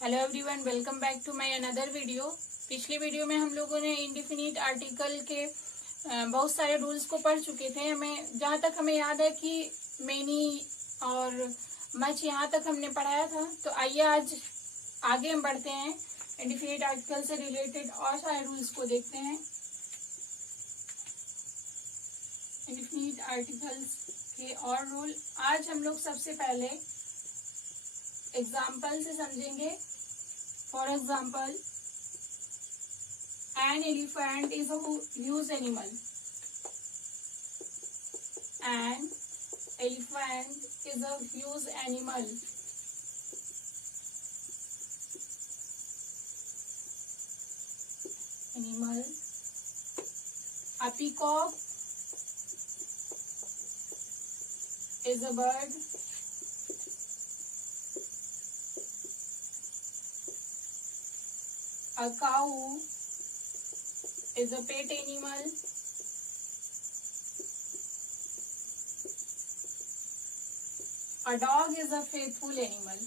Hello everyone, welcome back to my another video. पिछले video में हम लोगों ने इंडेफिनिट आर्टिकल के बहुत सारे रूल्स को पढ़ चुके थे। जहाँ तक हमें याद है कि मेनी और मच यहाँ तक हमने पढ़ाया था। तो आइए आज आगे हम बढ़ते हैं, इंडेफिनिट आर्टिकल से रिलेटेड और सारे रूल्स को देखते हैं। इंडेफिनिट आर्टिकल्स के और रूल आज हम लोग सबसे पहले एग्जाम्पल से समझेंगे। For example, an elephant is a huge animal. An elephant is a huge animal. A peacock is a bird. A cow is a pet animal. A dog is a faithful animal.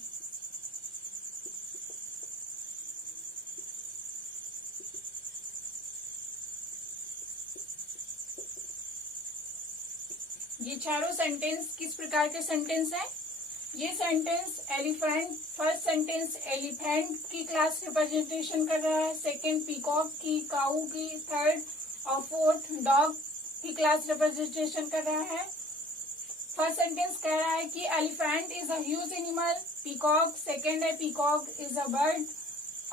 ये चारों sentence किस प्रकार के sentence हैं? ये sentence elephant, first sentence elephant की class representation कर रहा है, सेकंड पीकॉक की, काऊ की, थर्ड और फोर्थ डॉग की क्लास रिप्रेजेंटेशन कर रहा है। फर्स्ट सेंटेंस कह रहा है कि elephant is a huge animal, peacock second है, पीकॉक इज अ बर्ड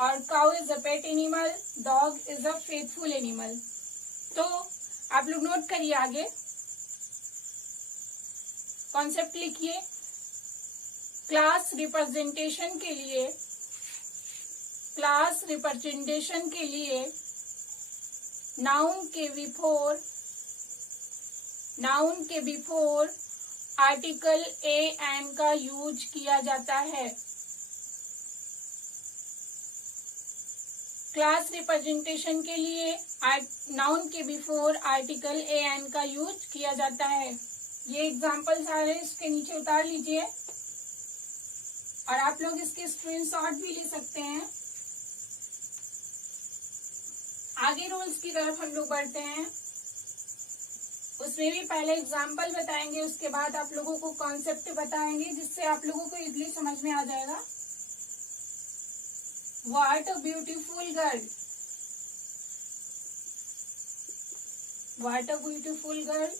और cow is a pet animal, dog is a faithful animal. तो आप लोग नोट करिए, आगे कॉन्सेप्ट लिखिए। क्लास रिप्रेजेंटेशन के लिए नाउन के बिफोर आर्टिकल ए एन का यूज किया जाता है। क्लास रिप्रेजेंटेशन के लिए नाउन के बिफोर आर्टिकल ए एन का यूज किया जाता है। ये एग्जाम्पल सारे इसके नीचे उतार लीजिए और आप लोग इसके स्क्रीनशॉट भी ले सकते हैं। आगे रूल्स की तरफ हम लोग बढ़ते हैं। उसमें भी पहले एग्जाम्पल बताएंगे, उसके बाद आप लोगों को कॉन्सेप्ट बताएंगे, जिससे आप लोगों को इजीली समझ में आ जाएगा। What a beautiful girl, what a beautiful girl,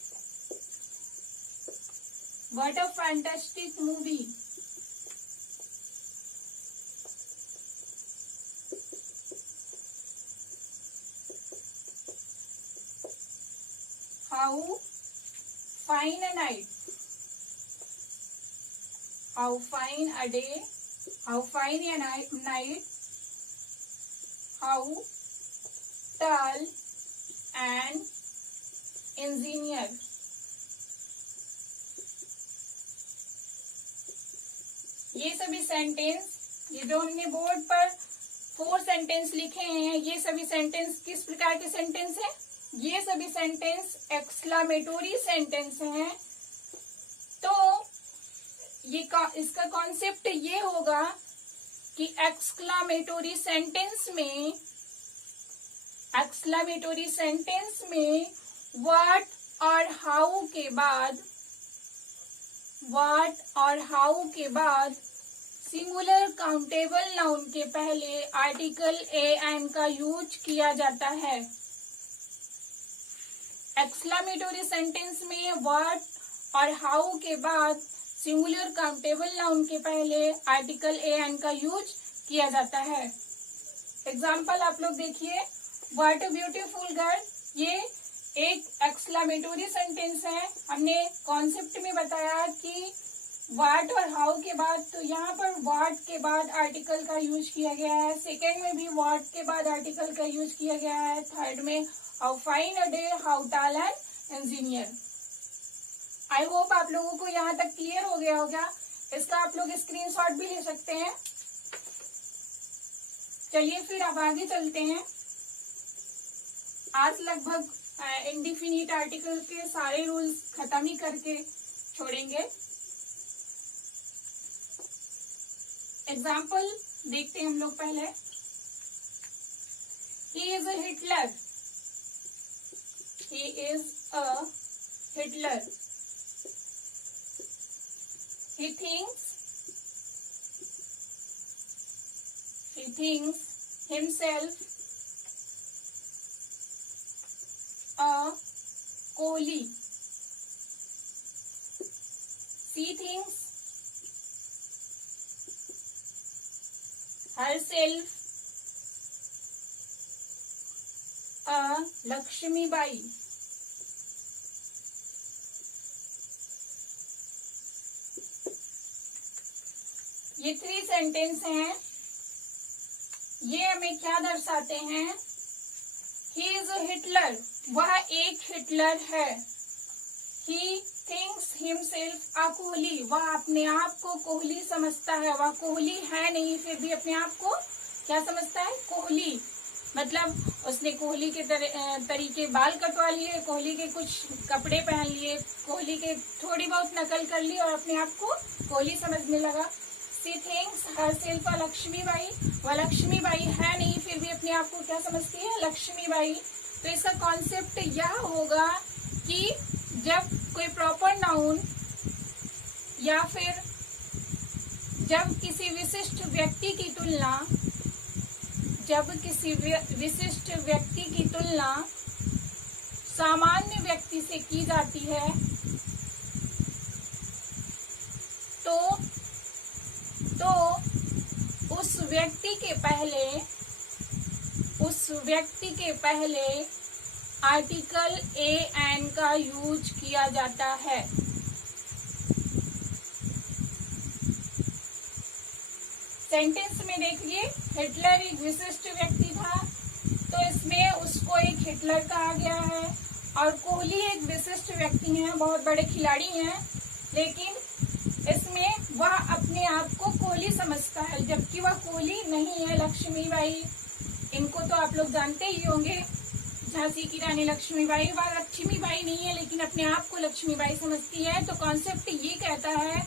what a fantastic movie, how fine a night, how fine a day, how fine a night, how tall an engineer। ये सभी सेंटेंस, ये जो हमने बोर्ड पर 4 sentence लिखे हैं, ये सभी सेंटेंस किस प्रकार के सेंटेंस हैं? ये सभी सेंटेंस एक्सक्लामेटोरी सेंटेंस हैं। तो इसका कॉन्सेप्ट ये होगा कि एक्सक्लामेटोरी सेंटेंस में व्हाट और हाउ के बाद सिंगुलर काउंटेबल नाउन के पहले आर्टिकल ए एन का यूज किया जाता है। एक्सक्लामेटोरी सेंटेंस में व्हाट और हाउ के बाद सिंगुलर काउंटेबल नाउन के पहले आर्टिकल ए एन का यूज किया जाता है। एग्जाम्पल आप लोग देखिए, व्हाट अ ब्यूटीफुल गर्ल, ये एक एक्सक्लामेटोरी सेंटेंस है। हमने कॉन्सेप्ट में बताया कि व्हाट और हाउ के बाद, तो यहाँ पर व्हाट के बाद आर्टिकल का यूज किया गया है, सेकेंड में भी व्हाट के बाद आर्टिकल का यूज किया गया है, थर्ड में how fine a day, how टाल एन इंजीनियर। आई होप आप लोगों को यहाँ तक क्लियर हो गया होगा। इसका आप लोग स्क्रीनशॉट भी ले सकते हैं। चलिए फिर अब आगे चलते हैं। आज लगभग इंडेफिनिट आर्टिकल के सारे रूल्स खत्म ही करके छोड़ेंगे। एग्जाम्पल देखते हैं हम लोग पहले। He is a Hitler, he is a Hitler. He thinks himself a Kohli. She thinks herself a Lakshmi Bai. ये 3 सेंटेंस हैं। ये हमें क्या दर्शाते हैं? ही इज अ हिटलर, वह एक हिटलर है। He thinks himself a Kohli, वह अपने आप को कोहली समझता है। वह कोहली है नहीं, फिर भी अपने आप को क्या समझता है? कोहली। मतलब उसने कोहली के तरीके बाल कटवा लिए, कोहली के कुछ कपड़े पहन लिए, कोहली के थोड़ी बहुत नकल कर ली और अपने आप को कोहली समझने लगा। She thinks herself a Lakshmi Bai, वह लक्ष्मी बाई है नहीं, फिर भी अपने आप को क्या समझती है? लक्ष्मी बाई। तो इसका कॉन्सेप्ट यह होगा कि जब कोई प्रॉपर नाउन या फिर जब किसी विशिष्ट व्यक्ति की तुलना सामान्य व्यक्ति से की जाती है तो उस व्यक्ति के पहले आर्टिकल ए एन का यूज किया जाता है। सेंटेंस में देखिए, हिटलर एक विशिष्ट व्यक्ति था, तो इसमें उसको एक हिटलर कहा गया है। और कोहली एक विशिष्ट व्यक्ति हैं, बहुत बड़े खिलाड़ी हैं, लेकिन इसमें वह अपने आप को कोहली समझता है, जबकि वह कोहली नहीं है। लक्ष्मीबाई, इनको तो आप लोग जानते ही होंगे, झांसी की रानी लक्ष्मीबाई। वह लक्ष्मीबाई नहीं है, लेकिन अपने आप को लक्ष्मीबाई समझती है। तो कॉन्सेप्ट ये कहता है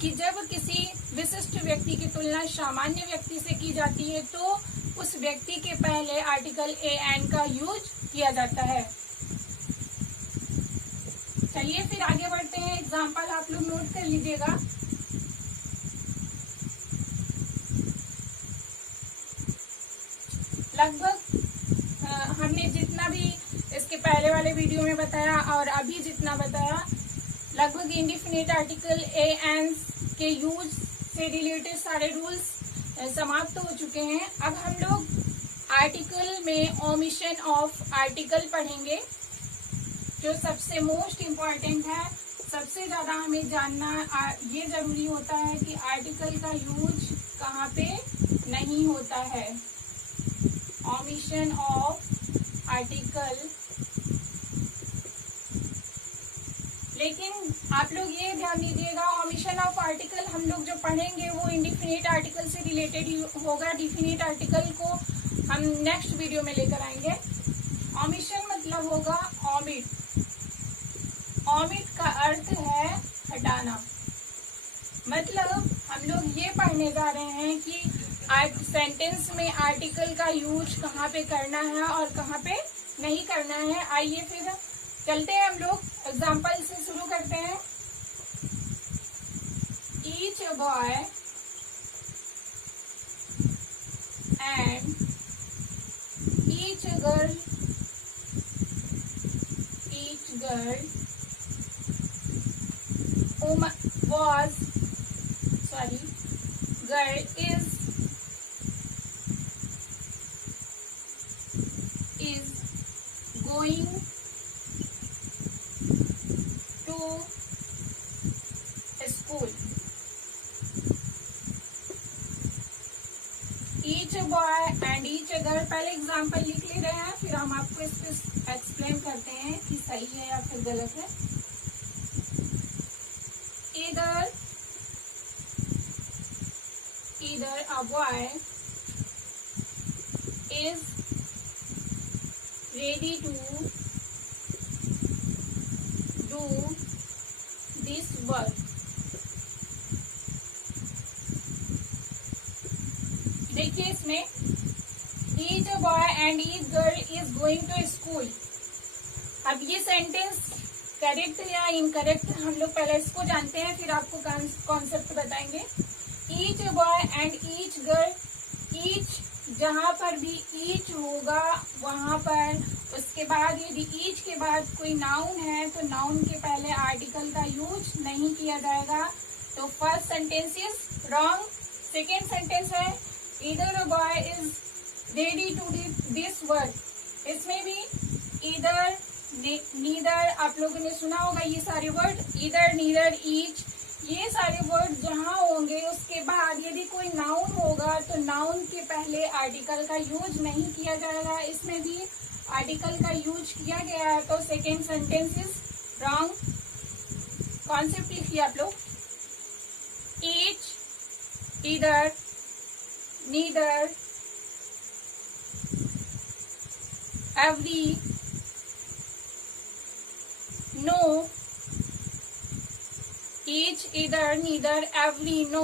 कि जब किसी विशिष्ट व्यक्ति की तुलना सामान्य व्यक्ति से की जाती है तो उस व्यक्ति के पहले आर्टिकल ए एन का यूज किया जाता है। चलिए फिर आगे बढ़ते हैं। एग्जाम्पल आप लोग नोट कर लीजिएगा। लगभग हमने जितना भी इसके पहले वाले वीडियो में बताया और अभी जितना बताया, लगभग इंडिफिनिट आर्टिकल ए एन के यूज से रिलेटेड सारे रूल्स समाप्त हो चुके हैं। अब हम लोग आर्टिकल में ओमिशन ऑफ आर्टिकल पढ़ेंगे, जो सबसे मोस्ट इम्पॉर्टेंट है। सबसे ज्यादा हमें जानना ये जरूरी होता है कि आर्टिकल का यूज कहाँ पे नहीं होता है। Omission of article. लेकिन आप लोग ये ध्यान दीजिएगा, ओमिशन ऑफ आर्टिकल हम लोग जो पढ़ेंगे वो इंडिफिनिट आर्टिकल से रिलेटेड ही होगा। डिफिनिट आर्टिकल को हम नेक्स्ट वीडियो में लेकर आएंगे। ओमिशन मतलब होगा ओमिट। ओमिट का अर्थ है हटाना। मतलब हम लोग ये पढ़ने जा रहे हैं कि सेंटेंस में आर्टिकल का यूज कहाँ पे करना है और कहाँ पे नहीं करना है। आइए फिर चलते हैं हम लोग, एग्जाम्पल से शुरू करते हैं। Each boy and each girl girl is going to school. Each boy and each girl, पहले एग्जाम्पल लिख ले रहे हैं, फिर हम आपको इस पे एक्सप्लेन करते हैं कि सही है या फिर गलत है। Either a boy is ready to do this work देखिए इसमें each boy and each girl is going to school. अब ये सेंटेंस करेक्ट या इनकरेक्ट हम लोग पहले इसको जानते हैं, फिर आपको कॉन्सेप्ट बताएंगे। Each boy and each girl, each जहां पर भी ईच होगा वहां पर, उसके बाद यदि ईच के बाद कोई नाउन है तो नाउन के पहले आर्टिकल का यूज नहीं किया जाएगा। तो first sentence is wrong. Second sentence है either a boy is ready to do this work. इसमें भी ईदर, नीदर, आप लोगों ने सुना होगा ये सारे वर्ड, ईदर, नीदर, ईच, ये सारे वर्ड जहां होंगे उसके बाद यदि कोई नाउन होगा तो नाउन के पहले आर्टिकल का यूज नहीं किया जाएगा। इसमें भी आर्टिकल का यूज किया गया है तो second sentence is wrong. Concept लिखिए आप लोग, each, either, neither, every, no, each, either, neither, every, no।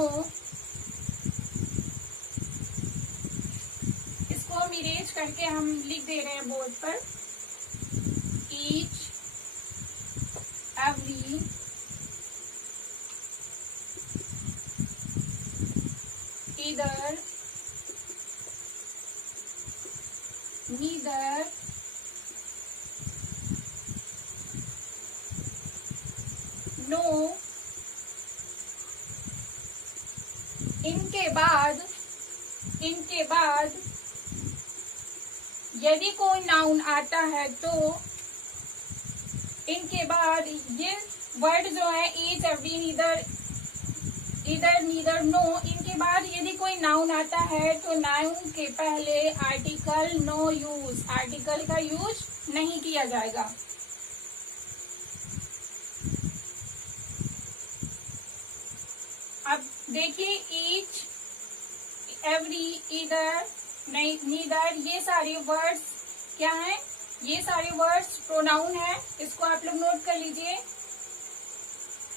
इसको हम इरेज करके हम लिख दे रहे हैं बोर्ड पर। each, every, either, neither, no। इनके बाद यदि कोई नाउन आता है तो इनके बाद ये वर्ड जो है each, every, neither, either, neither, no, इनके बाद यदि कोई नाउन आता है तो नाउन के पहले आर्टिकल नो यूज, आर्टिकल का यूज नहीं किया जाएगा। अब देखिए ईच, एवरी, ईदर, नीदर, ये सारे वर्ड्स क्या हैं? ये सारे वर्ड्स प्रोनाउन है। इसको आप लोग नोट कर लीजिए,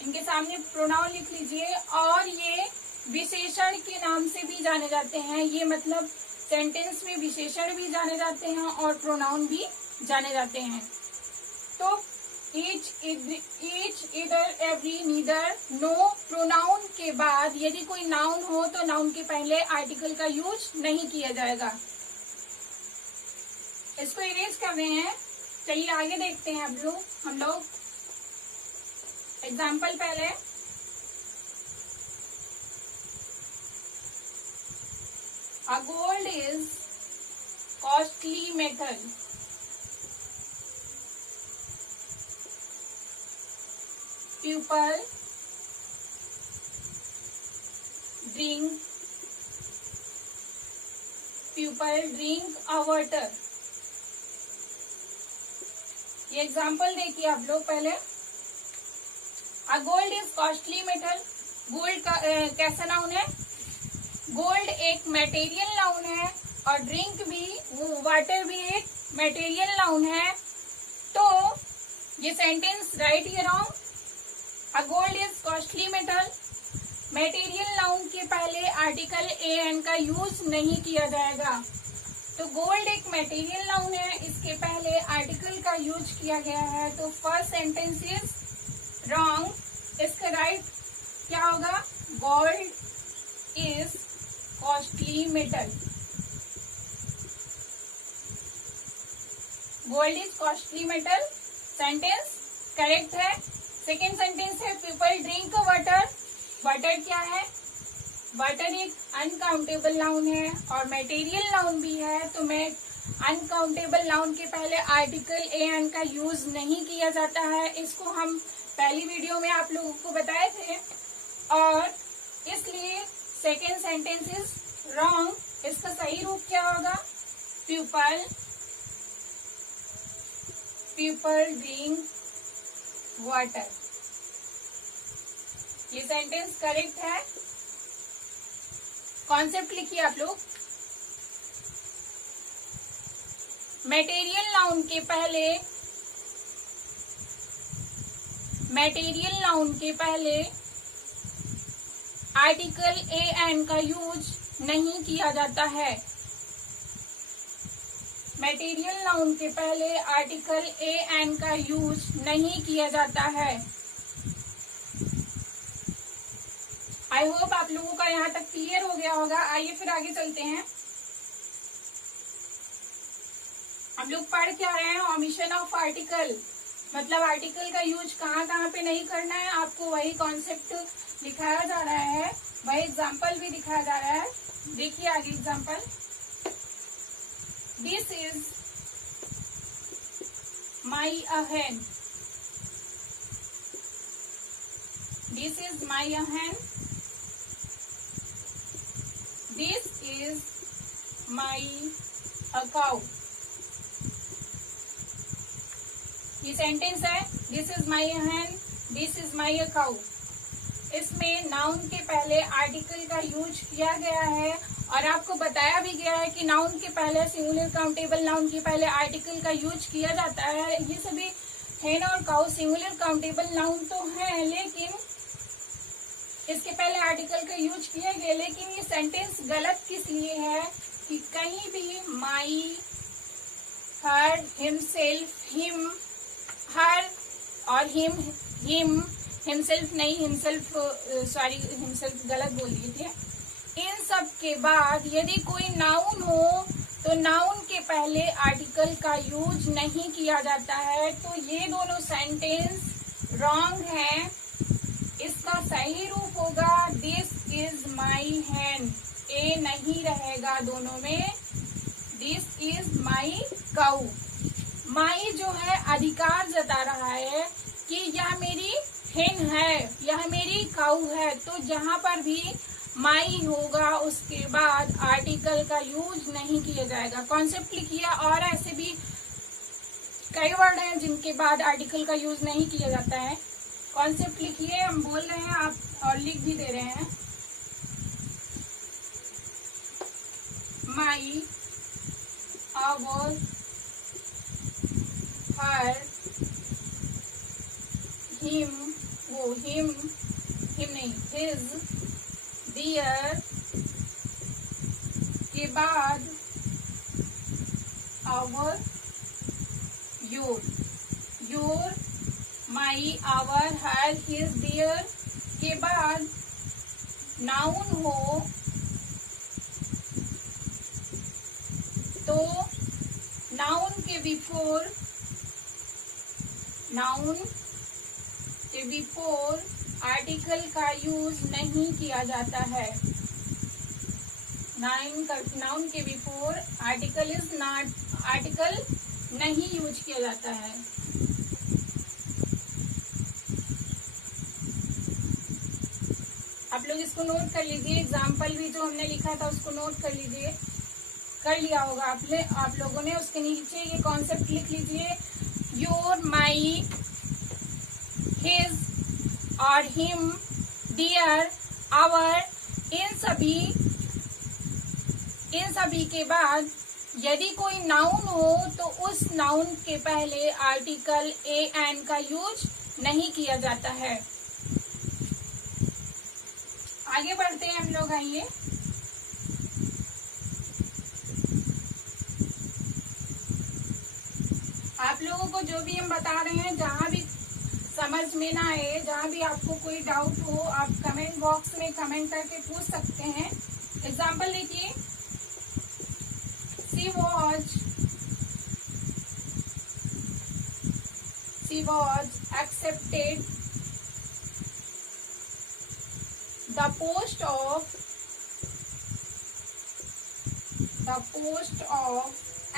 इनके सामने प्रोनाउन लिख लीजिए। और ये विशेषण के नाम से भी जाने जाते हैं। ये मतलब सेंटेंस में विशेषण भी जाने जाते हैं और प्रोनाउन भी जाने जाते हैं। तो each, either, every, neither, no, pronoun के बाद यदि कोई नाउन हो तो नाउन के पहले आर्टिकल का यूज नहीं किया जाएगा। इसको इरेज कर रहे हैं। चलिए आगे देखते हैं हम लोग एग्जाम्पल पहले। A gold is costly metal. People drink a water। ये एग्जाम्पल देखिए आप लोग पहले। A gold is costly metal। Gold का कैसा नाउन है? गोल्ड एक मटेरियल नाउन है और ड्रिंक भी, वाटर भी एक मटेरियल नाउन है। तो ये सेंटेंस राइट या wrong? A gold is costly metal, material noun के पहले आर्टिकल ए एन का यूज नहीं किया जाएगा। तो गोल्ड एक मटेरियल नाउन है, इसके पहले आर्टिकल का यूज किया गया है। तो फर्स्ट सेंटेंस इज रॉन्ग। इसका राइट क्या होगा? Gold is costly metal. Gold is costly metal sentence correct है। सेकेंड सेंटेंस है पीपल ड्रिंक वाटर। वाटर क्या है? वाटर एक अनकाउंटेबल नाउन है और मटेरियल नाउन भी है। तो मैं अनकाउंटेबल नाउन के पहले आर्टिकल ए एन का यूज नहीं किया जाता है। इसको हम पहली वीडियो में आप लोगों को बताए थे और इसलिए सेकेंड सेंटेंस इज रॉन्ग। इसका सही रूप क्या होगा? People drink water. ये सेंटेंस करेक्ट है। कॉन्सेप्ट लिखिए आप लोग। मटेरियल नाउन के पहले आर्टिकल ए एन का यूज नहीं किया जाता है। मटेरियल नाउन के पहले आर्टिकल ए एन का यूज नहीं किया जाता है। आई होप आप लोगों का यहाँ तक क्लियर हो गया होगा। आइए फिर आगे चलते हैं। हम लोग पढ़ क्या रहे हैं, ओमिशन ऑफ आर्टिकल, मतलब आर्टिकल का यूज कहाँ कहाँ पे नहीं करना है, आपको वही कॉन्सेप्ट दिखाया जा रहा है, वही एग्जाम्पल भी दिखाया जा रहा है। देखिए आगे example, this is my a hen, this is my a hen, this is my a cow। ये सेंटेंस है, this is my hen, this is my a cow। इसमें नाउन के पहले आर्टिकल का यूज किया गया है और आपको बताया भी गया है कि नाउन के पहले, सिंगुलर काउंटेबल नाउन के पहले आर्टिकल का यूज किया जाता है। ये सभी hen और cow सिंगुलर काउंटेबल नाउन तो है, लेकिन इसके पहले आर्टिकल का यूज किया गया। लेकिन ये सेंटेंस गलत किस लिए है कि कहीं भी माई, हर, हिमसेल्फ, हिम, हर और हिम, हिमसेल्फ नहीं, हिमसेल्फ सॉरी, हिमसेल्फ गलत बोल दिए थे। इन सब के बाद यदि कोई नाउन हो तो नाउन के पहले आर्टिकल का यूज नहीं किया जाता है। तो ये दोनों सेंटेंस रॉन्ग है। इसका सही रूप होगा दिस इज माई hen, ए नहीं रहेगा दोनों में, दिस इज माई cow। माई जो है अधिकार जता रहा है कि यह मेरी hen है, यह मेरी काऊ है। तो जहां पर भी माई होगा उसके बाद आर्टिकल का यूज नहीं किया जाएगा। कॉन्सेप्ट लिखिए। और ऐसे भी कई वर्ड हैं जिनके बाद आर्टिकल का यूज नहीं किया जाता है। कॉन्सेप्ट लिखिए, हम बोल रहे हैं आप और लिख भी दे रहे हैं। माई, आवर, हर, हिम, वो हिम नहीं, हिज, डियर के बाद our, your, my, our, her, his, their के बाद नाउन हो तो नाउन के बिफोर आर्टिकल का यूज नहीं किया जाता है। नाउन के बिफोर आर्टिकल नहीं यूज किया जाता है। आप लोग इसको नोट कर लीजिए। एग्जाम्पल भी जो हमने लिखा था उसको नोट कर लीजिए। कर लिया होगा आप लोगों ने। उसके नीचे ये कॉन्सेप्ट लिख लीजिए, योर, माई, हिज और हिम, डियर, आवर। इन सभी के बाद यदि कोई नाउन हो तो उस नाउन के पहले आर्टिकल ए एन का यूज नहीं किया जाता है। आगे बढ़ते हैं हम लोग। आइए, आप लोगों को जो भी हम बता रहे हैं, जहां भी समझ में ना आए, जहां भी आपको कोई डाउट हो, आप कमेंट बॉक्स में कमेंट करके पूछ सकते हैं। एग्जाम्पल देखिए, she was accepted the post of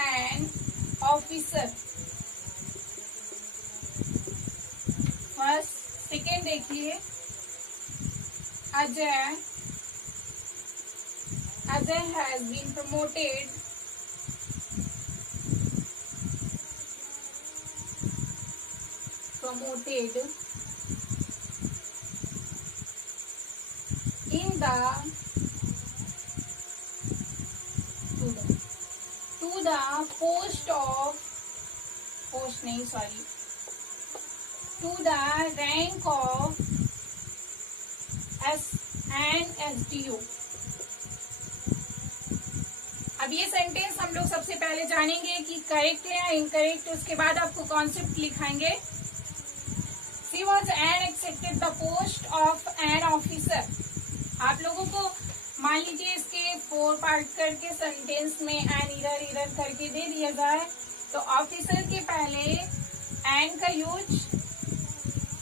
an officer। First, second देखिए, Ajay has been promoted in to the to the rank of an SDO। अब ये सेंटेंस हम लोग सबसे पहले जानेंगे कि करेक्ट है या इनकरेक्ट, उसके बाद आपको concept लिखाएंगे। She was and accepted the post of an officer। आप लोगों को मान लीजिए इसके 4 पार्ट करके सेंटेंस में एन इधर इधर करके दे दिया जाए, तो ऑफिसर के पहले एन का यूज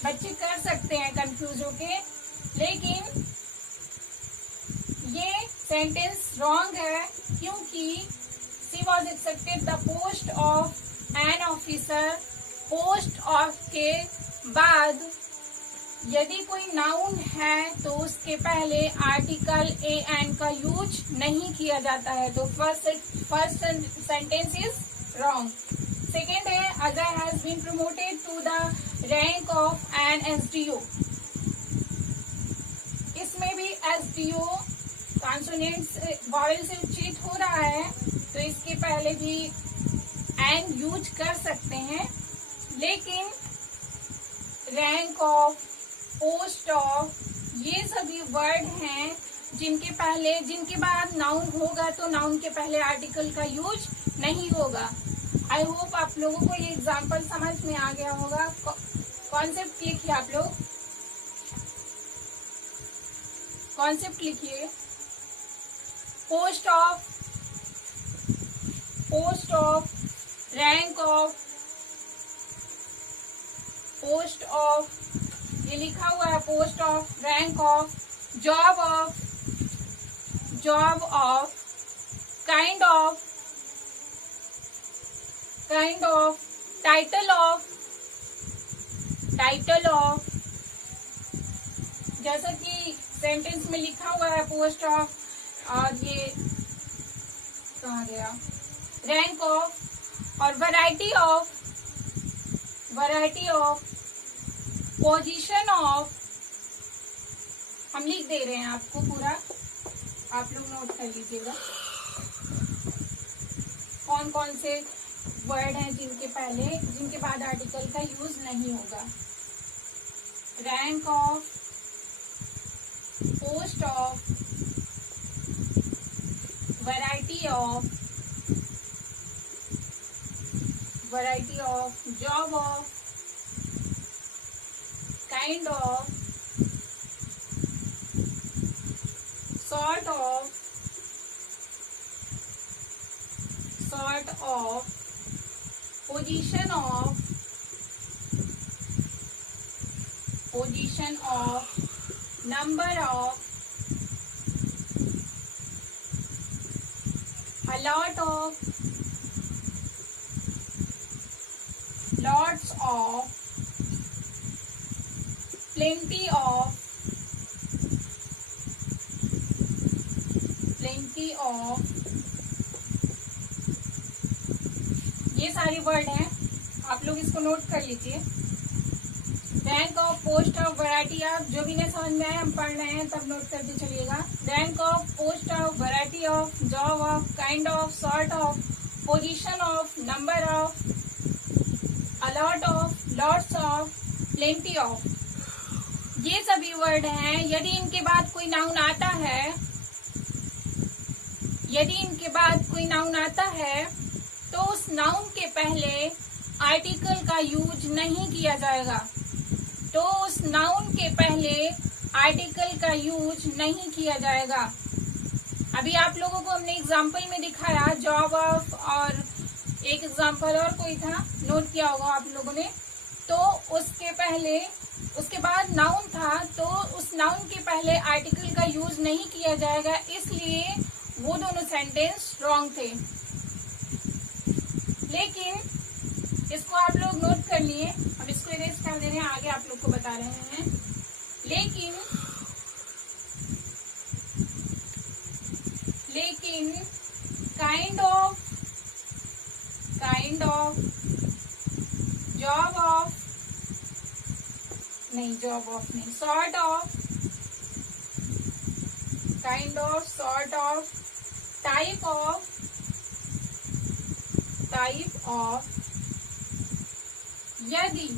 बच्चे कर सकते हैं कंफ्यूज होके, लेकिन ये सेंटेंस रॉन्ग है क्योंकि she was accepted the post of an officer, post of के बाद यदि कोई नाउन है तो उसके पहले आर्टिकल ए एन का यूज नहीं किया जाता है, तो first sentence is wrong. Second है Ajay has been promoted to the rank of an SDO. इसमें भी एसडीओ कॉन्सोनेंट्स वॉवेल से उच्चारित हो रहा है, तो इसके पहले भी एन यूज कर सकते हैं, लेकिन रैंक ऑफ, पोस्ट ऑफ, ये सभी वर्ड हैं जिनके बाद नाउन होगा तो नाउन के पहले आर्टिकल का यूज नहीं होगा। आई होप आप लोगों को ये एग्जांपल समझ में आ गया होगा। कॉन्सेप्ट लिखिए, आप लोग कॉन्सेप्ट लिखिए। Post of, rank of, post of, ये लिखा हुआ है post of, rank of, job of, kind of, title of, जैसा कि सेंटेंस में लिखा हुआ है पोस्ट ऑफ, और ये कहाँ गया, रैंक ऑफ, और वैरायटी ऑफ, पोजीशन ऑफ। हम लिख दे रहे हैं आपको पूरा, आप लोग नोट कर लीजिएगा कौन कौन से वर्ड हैं जिनके बाद आर्टिकल का यूज नहीं होगा। Rank of, post of, variety of, job of, kind of, sort of, position of, number of, a lot of, lots of, plenty of, ये सारे वर्ड हैं, आप लोग इसको नोट कर लीजिए। Rank of, post of, variety of, जो भी नहीं समझ में आए हम पढ़ रहे हैं तब नोट करते चलिएगा। Rank of, post of, variety of, job of, kind of, sort of, position of, number of, a lot of, lots of, plenty of, ये सभी वर्ड हैं। यदि इनके बाद कोई नाउन आता है तो उस नाउन के पहले आर्टिकल का यूज नहीं किया जाएगा। अभी आप लोगों को हमने एग्जाम्पल में दिखाया जॉब ऑफ, और एक एग्जाम्पल और कोई था, नोट किया होगा आप लोगों ने। तो उसके बाद नाउन था, तो उस नाउन के पहले आर्टिकल का यूज नहीं किया जाएगा, इसलिए वो दोनों सेंटेंस रॉन्ग थे। लेकिन इसको आप लोग नोट कर लिए, अब इसको इरेज कर दे रहे हैं, आगे आप लोग को बता रहे हैं। लेकिन kind of, sort of, kind of, sort of, type of, यदि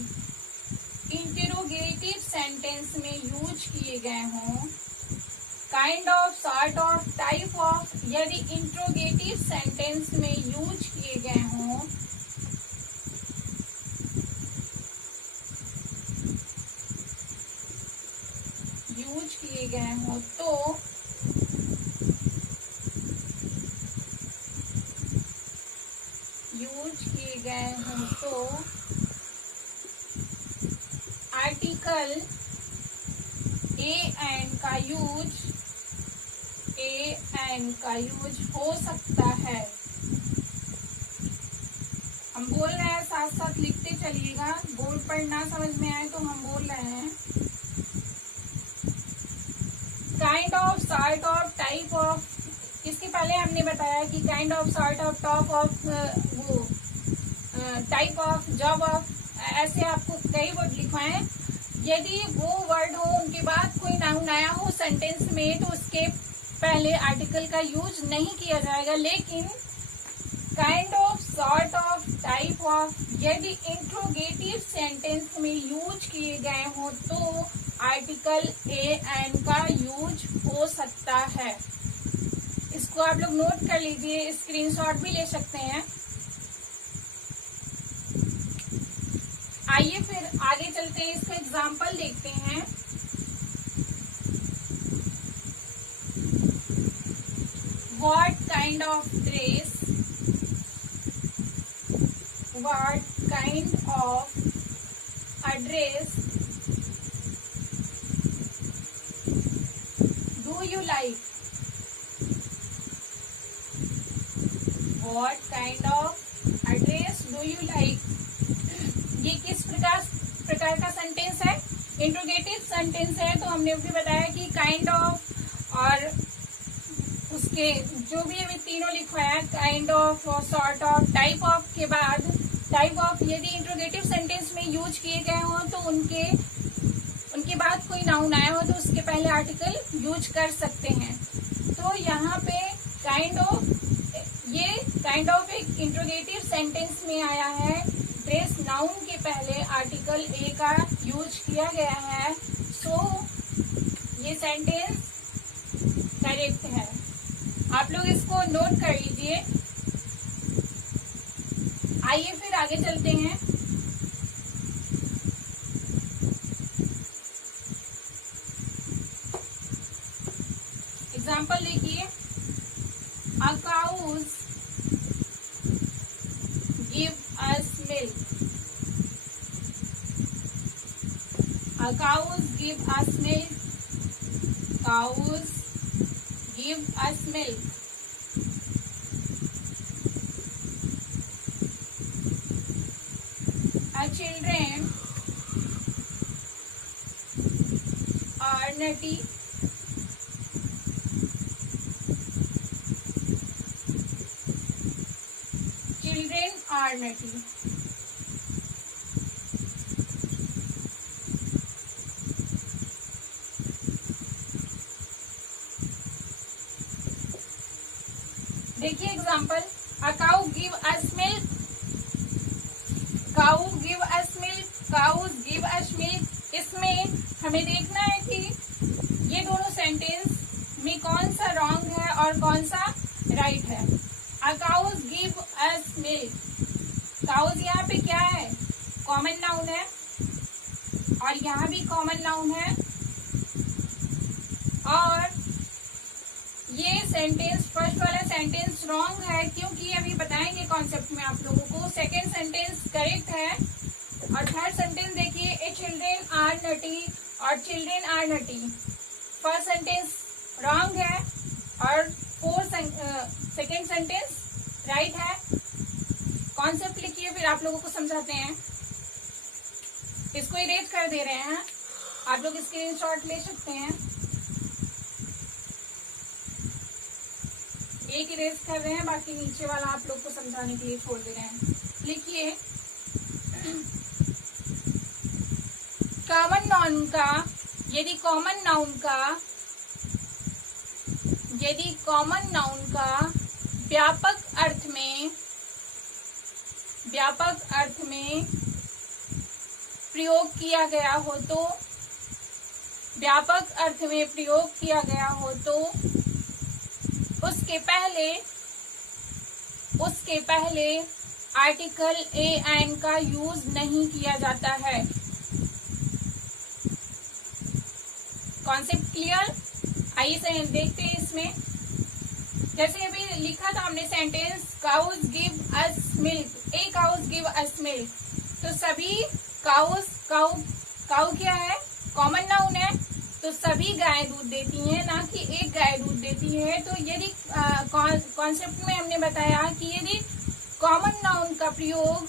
इंटेरोगेटिव सेंटेंस में यूज किए गए हों, kind of, sort of, type of, यदि इंटेरोगेटिव सेंटेंस में यूज किए गए हों, तो आर्टिकल एन का यूज हो सकता है। हम बोल रहे हैं, साथ साथ लिखते चलिएगा, बोर्ड पर ना समझ में आए तो हम बोल रहे हैं। Kind of, sort of, type of, इसके पहले हमने बताया कि kind of, sort of, top of, वो टाइप ऑफ, जॉब ऑफ, ऐसे आपको कई वर्ड लिखवाए। यदि वो वर्ड हो उनके बाद कोई नाउन आया हो सेंटेंस में, तो उसके पहले आर्टिकल का यूज नहीं किया जाएगा। लेकिन kind of, sort of, type of यदि इंट्रोगेटिव सेंटेंस में यूज किए गए हो तो आर्टिकल एन का यूज हो सकता है। इसको आप लोग नोट कर लीजिए, स्क्रीनशॉट भी ले सकते हैं। आइए फिर आगे चलते हैं, इसका एग्जाम्पल देखते हैं। What kind of dress, what kind of a dress do you like? What kind of a dress do you like? ये किस प्रकार का सेंटेंस है? इंट्रोगेटिव सेंटेंस है। तो हमने भी बताया कि काइंड ऑफ और उसके जो भी अभी तीनों लिखवाया, kind of, sort of, type of के बाद टाइप ऑफ यदि इंट्रोगेटिव सेंटेंस में यूज किए गए हो तो उनके बाद कोई नाउन आया हो तो उसके पहले आर्टिकल यूज कर सकते हैं। तो यहाँ पे काइंड ऑफ, ये काइंड ऑफ एक इंट्रोगेटिव सेंटेंस में आया है। ड्रेस नाउन के पहले आर्टिकल ए का यूज किया गया है। सो ये सेंटेंस करेक्ट है। आप लोग इसको नोट कर लीजिए। आइए फिर आगे चलते हैं। एग्जाम्पल देखिए, a cows give us milk. A cows give us milk. Cows give us milk. Our children are nutty. Children are nutty. देखिए example, a cow give us milk, cow give us milk, cows give us milk. इसमें हमें देखना है कि ये दोनों sentence में कौन सा रॉन्ग है और कौन सा राइट है। A cows give us milk, cows यहाँ पे क्या है? कॉमन नाउन है और यहाँ भी कॉमन नाउन है। और ये सेंटेंस, फर्स्ट वाला सेंटेंस रॉन्ग है क्योंकि अभी बताएंगे कॉन्सेप्ट में आप लोगों को। सेकंड सेंटेंस करेक्ट है और थर्ड सेंटेंस देखिए, ए चिल्ड्रेन आर नटी और children are naughty. First sentence wrong है और सेकंड सेंटेंस राइट है। कॉन्सेप्ट लिखिए, फिर आप लोगों को समझाते हैं। इसको इरेज कर दे रहे हैं, आप लोग स्क्रीनशॉट ले सकते हैं। एक इरेज कर रहे हैं, बाकी नीचे वाला आप लोग को समझाने के लिए छोड़ दे रहे हैं। लिखिए, कॉमन नाउन का यदि कॉमन नाउन का व्यापक अर्थ में प्रयोग किया गया हो तो उसके पहले उसके पहले आर्टिकल ए एन का यूज नहीं किया जाता है। Concept clear? आइए से देखते हैं इसमें। जैसे अभी लिखा था हमने sentence, cows give us milk, a cows give us milk. तो सभी काउज, काउ क्या है? कॉमन नाउन है, तो सभी गाय दूध देती हैं, ना कि एक गाय दूध देती है। तो यदि कॉन्सेप्ट में हमने बताया कि यदि कॉमन नाउन का प्रयोग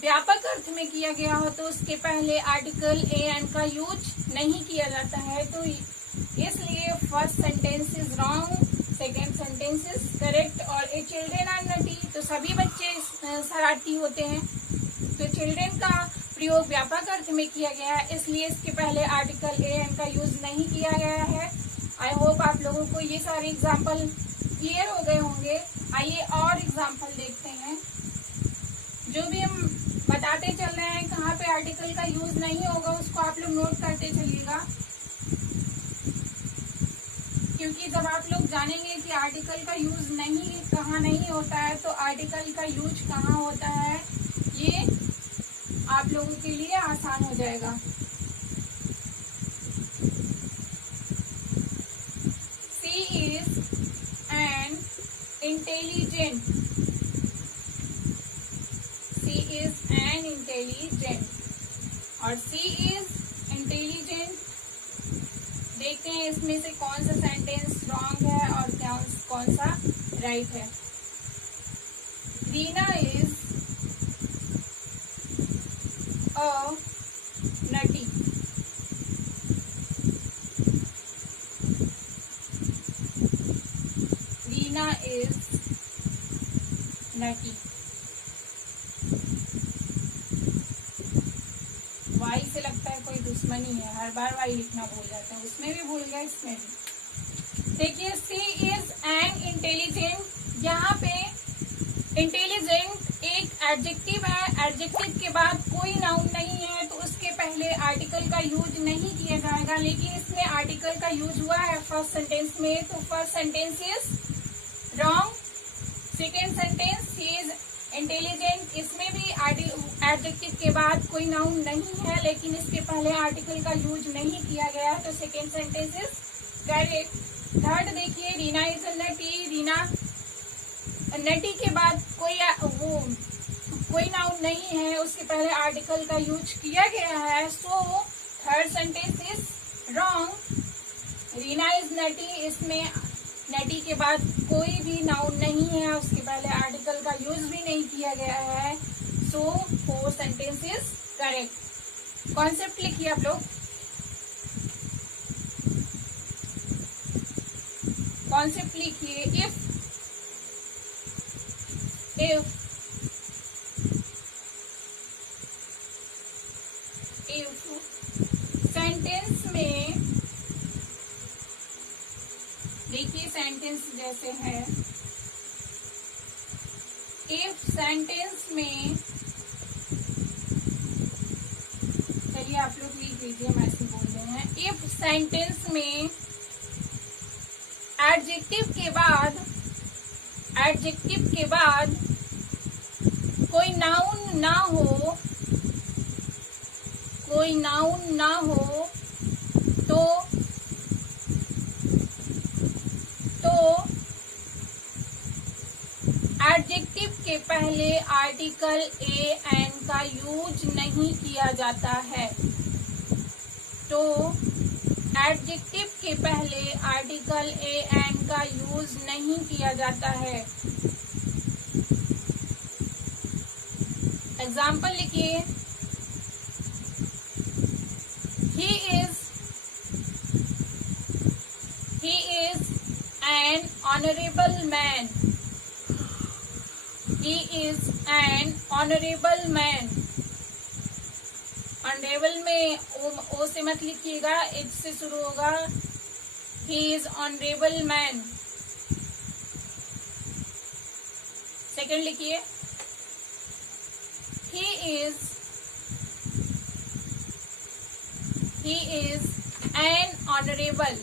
व्यापक अर्थ में किया गया हो तो उसके पहले आर्टिकल ए एन का यूज नहीं किया जाता है। तो इसलिए first sentence is wrong, second sentence is correct. और ए चिल्ड्रेन आर नटी, तो सभी बच्चे शरारती होते हैं। तो चिल्ड्रेन का प्रयोग व्यापक अर्थ में किया गया है, इसलिए इसके पहले आर्टिकल ए एन का यूज नहीं किया गया है। आई होप आप लोगों को ये सारे एग्जाम्पल क्लियर हो गए होंगे। आइए और एग्जाम्पल देखते हैं। जो भी हम बताते चल रहे हैं कहाँ पे आर्टिकल का यूज नहीं होगा उसको आप लोग नोट करते चलिएगा, क्योंकि जब आप लोग जानेंगे कि आर्टिकल का यूज कहाँ नहीं होता है तो आर्टिकल का यूज कहाँ होता है, ये आप लोगों के लिए आसान हो जाएगा। She is an intelligent, she is an intelligent और सी इज इंटेलिजेंट। देखते हैं इसमें से कौन सा सेंटेंस रॉन्ग है और कौन सा राइट है। Reena is a naughty, Reena is naughty. वाई से लगता है कोई दुश्मनी है, हर बार वाई लिखना भूल जाते हैं, उसमें भी भूल गए, इसमें भी। देखिए सी इज एन इंटेलिजेंट, यहाँ पे इंटेलिजेंट एक एडजेक्टिव है, एडजेक्टिव के बाद कोई नाउन नहीं है तो उसके पहले आर्टिकल का यूज नहीं किया जाएगा, लेकिन इसमें आर्टिकल का यूज हुआ है फर्स्ट सेंटेंस में, तो first sentence is wrong. Second sentence she is intelligent, इसमें भी एडजेक्टिव के बाद कोई नाउन नहीं है लेकिन इसके पहले आर्टिकल का यूज नहीं किया गया है, तो second sentence is correct. Third देखिए, Reena is a naughty, Reena नटी के बाद कोई नाउन नहीं है, उसके पहले आर्टिकल का यूज किया गया है, so third sentence is wrong. Reena is naughty, इसमें नटी के बाद कोई भी नाउन नहीं है, उसके पहले आर्टिकल का यूज भी नहीं किया गया है, so fourth sentence is correct. Concept लिखिए आप लोग। कॉन्सेप्ट लिखिए, इफ सेंटेंस में, देखिए सेंटेंस जैसे है, इफ सेंटेंस में, चलिए आप लोग लिख लीजिए, मैं ऐसे बोल रहे हैं। इफ सेंटेंस में एडजेक्टिव के बाद कोई नाउन ना हो तो एडजेक्टिव के पहले आर्टिकल ए एन का यूज नहीं किया जाता है। तो एडजेक्टिव के पहले आर्टिकल ए एन का यूज नहीं किया जाता है। एग्जाम्पल लिखिए, he is an honorable man, he is an honorable man। Honourable में ओ से मत लिखिएगा, एच से शुरू होगा, he is honorable man। Second लिखिए, he is an honorable,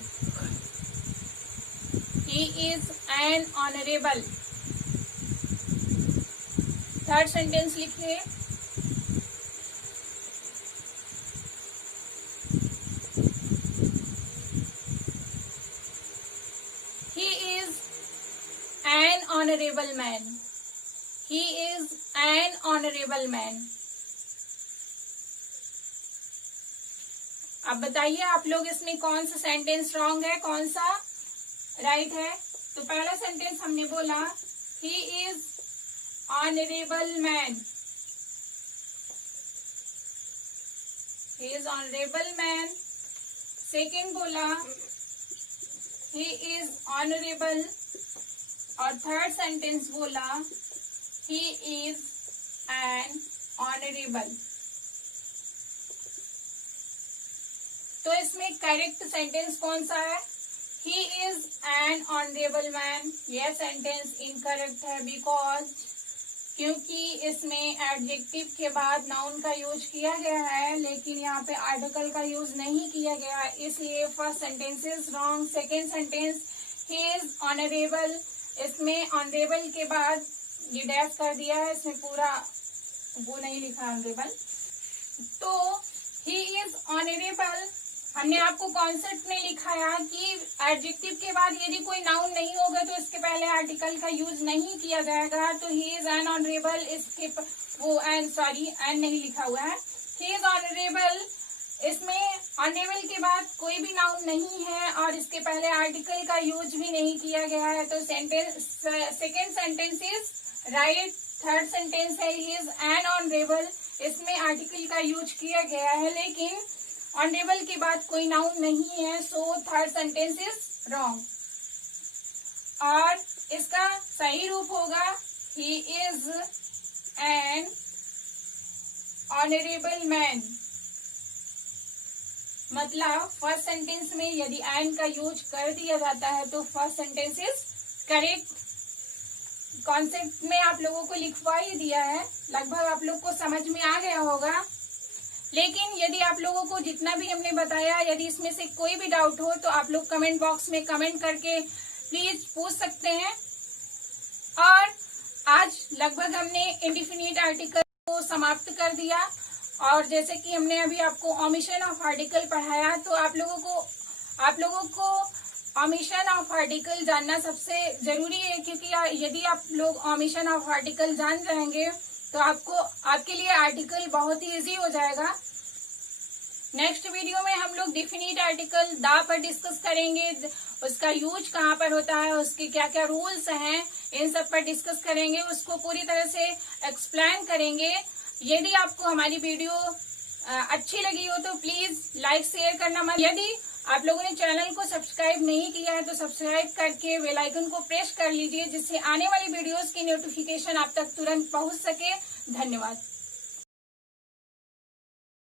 he is an honorable। Third sentence लिखिए। He is an honourable man. He is an honourable man. अब बताइए आप लोग इसमें कौन सा सेंटेंस रॉन्ग है, कौन सा राइट है। तो पहला सेंटेंस हमने बोला he is honourable man. He is honourable man. Second बोला ही इज ऑनरेबल। और थर्ड सेंटेंस बोला ही इज एन ऑनरेबल। तो इसमें करेक्ट सेंटेंस कौन सा है? ही इज एन ऑनरेबल मैन। यह सेंटेंस इनकरेक्ट है बिकॉज क्योंकि इसमें एडजेक्टिव के बाद नाउन का यूज किया गया है, लेकिन यहाँ पे आर्टिकल का यूज नहीं किया गया, इसलिए first sentence is wrong. Second sentence he is honourable, इसमें ऑनरेबल के बाद ये डैश कर दिया है, इसमें पूरा वो नहीं लिखा ऑनरेबल। तो ही इज ऑनरेबल हमने आपको कॉन्सेप्ट में लिखाया कि एडजेक्टिव के बाद यदि कोई नाउन नहीं होगा तो इसके पहले आर्टिकल का यूज नहीं किया जाएगा। तो ही इज एन ऑनरेबल, इसके वो एन सॉरी एन नहीं लिखा हुआ है। ही इज ऑनरेबल, इसमें ऑनरेबल के बाद कोई भी नाउन नहीं है और इसके पहले आर्टिकल का यूज भी नहीं किया गया है। तो sentence second sentence is right. Third sentence है ही इज एन ऑनरेबल, इसमें आर्टिकल का यूज किया गया है लेकिन ऑनरेबल के बाद कोई नाउन नहीं है, so third sentence is wrong. और इसका सही रूप होगा ही इज एन ऑनरेबल मैन। मतलब फर्स्ट सेंटेंस में यदि एन का यूज कर दिया जाता है तो first sentence is correct. Concept में आप लोगों को लिखवा ही दिया है, लगभग आप लोग को समझ में आ गया होगा। लेकिन यदि आप लोगों को जितना भी हमने बताया, यदि इसमें से कोई भी डाउट हो तो आप लोग कमेंट बॉक्स में कमेंट करके प्लीज पूछ सकते हैं। और आज लगभग हमने इंडिफिनिट आर्टिकल को समाप्त कर दिया। और जैसे कि हमने अभी आपको ओमिशन ऑफ आर्टिकल पढ़ाया, तो आप लोगों को ओमिशन ऑफ आर्टिकल जानना सबसे जरूरी है, क्योंकि यदि आप लोग ओमिशन ऑफ आर्टिकल जान जाएंगे तो आपके लिए आर्टिकल बहुत ही इजी हो जाएगा। नेक्स्ट वीडियो में हम लोग डिफिनिट आर्टिकल दा पर डिस्कस करेंगे, उसका यूज कहाँ पर होता है, उसके क्या क्या रूल्स हैं, इन सब पर डिस्कस करेंगे, उसको पूरी तरह से एक्सप्लेन करेंगे। यदि आपको हमारी वीडियो अच्छी लगी हो तो प्लीज लाइक शेयर करना मत। यदि आप लोगों ने चैनल को सब्सक्राइब नहीं किया है तो सब्सक्राइब करके बेल आइकन को प्रेस कर लीजिए, जिससे आने वाली वीडियोस की नोटिफिकेशन आप तक तुरंत पहुंच सके। धन्यवाद।